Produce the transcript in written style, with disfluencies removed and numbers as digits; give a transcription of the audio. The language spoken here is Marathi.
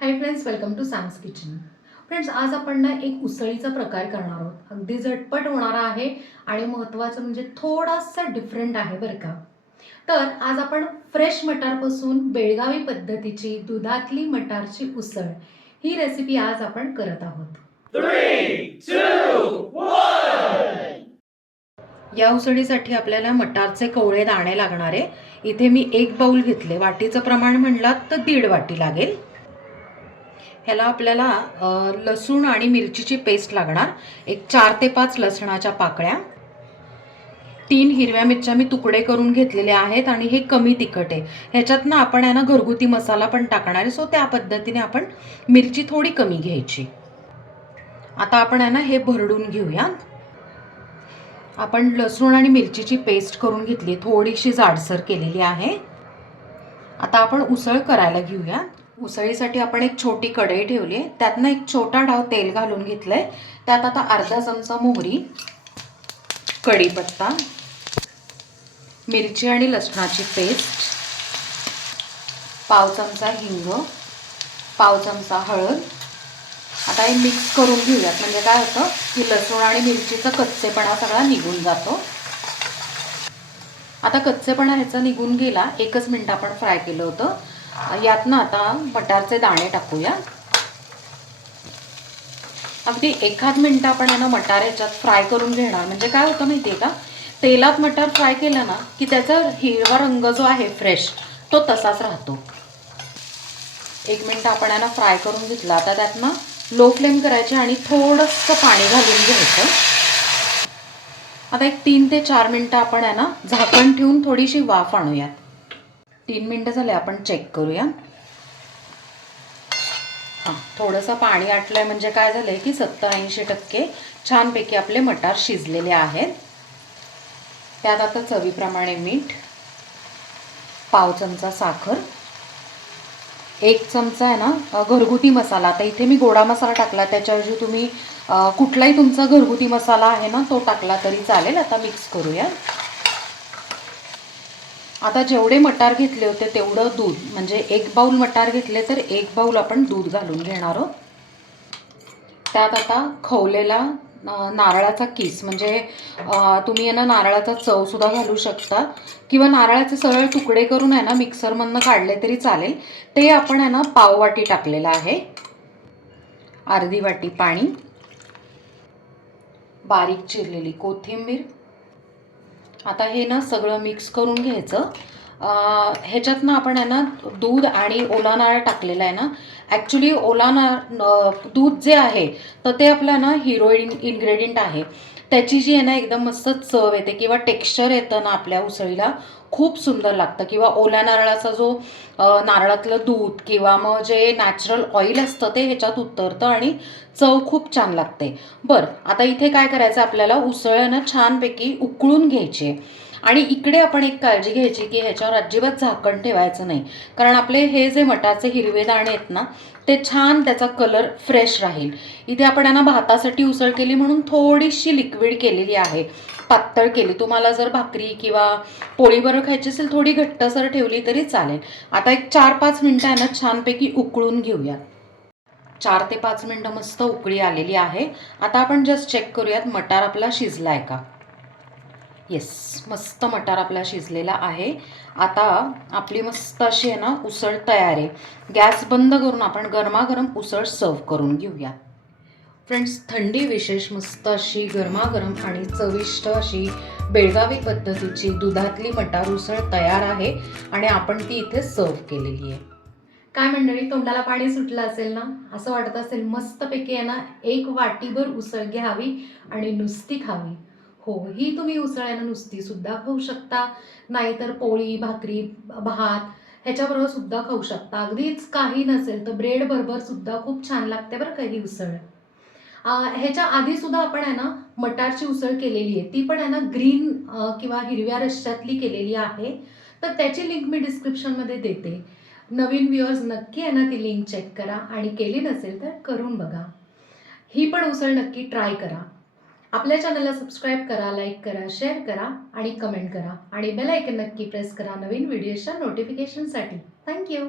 High friends, welcome to Sam's kitchen. Friends, आज आपण ना एक उसळीचा प्रकार करणार आहोत. अगदी झटपट होणारा आहे आणि महत्त्वाचं म्हणजे थोडासा डिफरंट आहे बरं का. तर आज आपण फ्रेश मटारपासून बेळगावी पद्धतीची दुधातली मटारची उसळ ही रेसिपी आज आपण करत आहोत. 3, 2, 1. या उसळीसाठी आपल्याला मटारचे कोवळे दाणे लागणार आहे. इथे मी 1 बाउल घेतले. वाटीचं प्रमाण म्हणलात तर 1.5 वाटी लागेल. ह्याला आपल्याला लसूण आणि मिरचीची पेस्ट लागणार. एक 4 ते 5 लसणाच्या पाकळ्या, 3 हिरव्या मिरच्या मी तुकडे करून घेतलेले आहेत आणि हे कमी तिखट आहे. ह्याच्यात ना आपण आहे ना घरगुती मसाला पण टाकणार आहे, सो त्या पद्धतीने आपण मिरची थोडी कमी घ्यायची. आता आपण आहे ना हे भरडून घेऊया. आपण लसूण आणि मिरचीची पेस्ट करून घेतली, थोडीशी जाडसर केलेली आहे. आता आपण उसळ करायला घेऊया. उसळीसाठी आपण एक छोटी कढई ठेवली आहे. त्यातनं एक छोटा डाव तेल घालून घेतलंय. त्यात आता अर्धा चमचा मोहरी, कढीपत्ता, मिरची आणि लसणाची पेस्ट, पाव चमचा हिंग, पाव चमचा हळद. आता हे मिक्स करून घेऊयात, म्हणजे काय होतं की लसूण आणि मिरचीचा कच्चेपणा सगळा निघून जातो. आता कच्चेपणा ह्याचा निघून गेला. 1 मिनिट आपण फ्राय केलं होतं. यात ना आता मटारचे दाणे टाकूया. अगदी 1 मिनिट आपण ना मटार ह्याच्यात फ्राय करून घेणार. म्हणजे काय होतं माहिती आहे का, तेलात मटार फ्राय केला ना की त्याचा हिरवा रंग जो आहे फ्रेश तो तसाच राहतो. 1 मिनिट आपण ना फ्राय करून घेतला. आता त्यात ना लो फ्लेम करायची आणि थोडंसं पाणी घालून घ्यायचं. आता एक 3 ते 4 मिनिटं आपण आहे ना झाकण ठेवून थोडीशी वाफ आणूयात. 3 मिनिटं झाले, आपण चेक करूया. हां, थोडंसं पाणी आटलंय, म्हणजे काय झालंय की 70-80% छानपैकी आपले मटार शिजलेले आहेत. त्यात आता चवीप्रमाणे मीठ, पाव चमचा साखर, 1 चमचा आहे ना घरगुती मसाला. आता इथे मी गोडा मसाला टाकला, त्याच्याऐवजी तुम्ही कुठलाही तुमचा घरगुती मसाला आहे ना तो टाकला तरी चालेल. आता मिक्स करूया. आता जेवढे मटार घेतले होते तेवढं दूध, म्हणजे 1 बाउल मटार घेतले तर 1 बाउल आपण दूध घालून घेणार आहोत. त्यात आता खवलेला नारळाचा किस, म्हणजे तुम्ही आहे ना नारळाचा चवसुद्धा घालू शकता किंवा नारळाचे सरळ तुकडे करून आहे ना मिक्सरमधनं काढले तरी चालेल. ते आपण आहे ना पाव वाटी टाकलेलं आहे. अर्धी वाटी पाणी, बारीक चिरलेली कोथिंबीर. आता हे ना सगळं मिक्स करून घ्यायचं. ह्याच्यात ना आपण आहे ना दूध आणि ओला नारळ टाकलेला आहे ना. ॲक्च्युली ओला दूध जे आहे तर ते आपलं ना हिरो इन्ग्रेडियंट आहे. त्याची जी आहे ना एकदम मस्त चव येते किंवा टेक्स्चर येतं ना आपल्या उसळीला, खूप सुंदर लागतं. किंवा ओल्या नारळाचा जो नारळातलं दूध किंवा मग जे नॅचरल ऑइल असतं ते ह्याच्यात उतरतं आणि चव खूप छान लागते. बरं, आता इथे काय करायचं, आपल्याला उसळ ना छानपैकी उकळून घ्यायची. आणि इकडे आपण एक काळजी घ्यायची की ह्याच्यावर अजिबात झाकण ठेवायचं नाही, कारण आपले हे जे मटारचे हिरवे दाणे आहेत ना ते छान, त्याचा कलर फ्रेश राहील. इथे आपण यांना भातासाठी उसळ केली म्हणून थोडीशी लिक्विड केलेली आहे, पातळ केली. तुम्हाला जर भाकरी किंवा पोळीबरोबर खायची असेल थोडी घट्टसर ठेवली तरी चालेल. आता एक 4-5 मिनिटं आहे ना छानपैकी उकळून घेऊया. 4 ते 5 मिनिटं मस्त उकळी आलेली आहे. आता आपण जस्ट चेक करूयात मटार आपला शिजला आहे का. येस, मस्त मटार आपला शिजलेला आहे. आता आपली मस्त अशी आहे ना उसळ तयार आहे. गॅस बंद करून आपण गरमागरम उसळ सर्व करून घेऊया. फ्रेंड्स, थंडी विशेष मस्त अशी गरमागरम आणि चविष्ट अशी बेळगावी पद्धतीची दुधातली मटार उसळ तयार आहे आणि आपण ती इथे सर्व केलेली आहे. काय मंडळी, तोंडाला पाणी सुटलं असेल ना, असं वाटत असेल मस्तपैकी आहे ना 1 वाटीभर उसळ घ्यावी आणि नुसती खावी. हो, ही तुम्ही उसळ आहे ना नुसती सुद्धा खाऊ शकता, नाहीतर पोळी, भाकरी, भात ह्याच्याबरोबर सुद्धा खाऊ शकता. अगदीच काही नसेल तर ब्रेड बरोबर सुद्धा खूप छान लागते बरं का ही उसळ. ह्याच्या आधी सुद्धा आपण आहे ना मटारची उसळ केलेली आहे, ती पण आहे ना ग्रीन किंवा हिरव्या रश्श्यातली केलेली आहे. तर त्याची लिंक मी डिस्क्रिप्शनमध्ये देते. नवीन व्ह्युअर्स नक्की आहे ना ती लिंक चेक करा आणि केली नसेल तर करून बघा. ही पण उसळ नक्की ट्राय करा. आपल्या चॅनलला सबस्क्राईब करा, लाईक करा, शेअर करा आणि कमेंट करा आणि बेल आयकन नक्की प्रेस करा नवीन व्हिडिओच्या नोटिफिकेशनसाठी. थँक्यू.